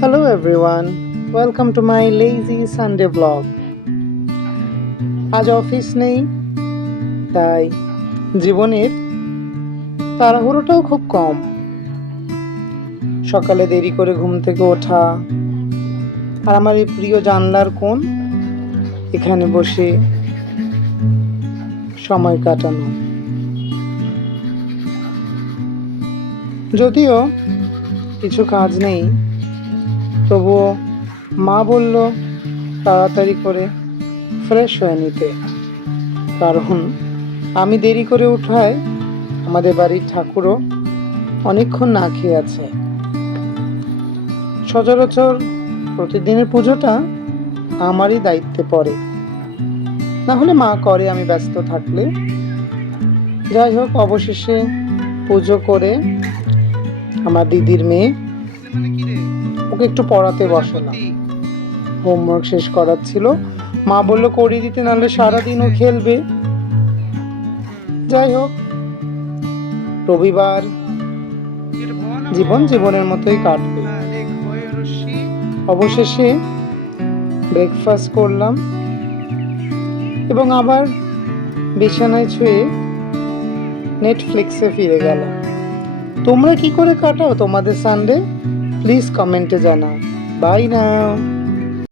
Hello everyone, welcome to my lazy Sunday vlog. আজ office নেই, তাই জীবনের তাড়াহুড়োটাও খুব কম। সকালে দেরি করে ঘুম থেকে ওঠা আর আমার এই প্রিয় জানলার কোণ এখানে বসে সময় কাটানো। যদিও কিছু কাজ নেই, তবুও মা বলল তাড়াতাড়ি করে ফ্রেশ হয়ে নিতে, কারণ আমি দেরি করে উঠায় আমাদের বাড়ির ঠাকুরও অনেকক্ষণ না খেয়ে আছে। সচরাচর প্রতিদিনের পুজোটা আমারই দায়িত্বে পড়ে, না হলে মা করে আমি ব্যস্ত থাকলে। যাই হোক, অবশেষে পুজো করে আমার দিদির মেয়ে, ওকে একটু পড়াতে বসালাম। হোমওয়ার্ক শেষ করার ছিল, মা বললো করিয়ে দিতে, নাহলে সারাদিন ও খেলবে। যাই হোক, রবিবার জীবন জীবনের মতোই কাটবে। অবশেষে ব্রেকফাস্ট করলাম এবং আবার বিছানায় ছুঁয়ে নেটফ্লিক্সে ফিরে গেলাম। তোমরা কি করে কাটাও তোমাদের সানডে? প্লিজ কমেন্টে জানাও। বাই নাও।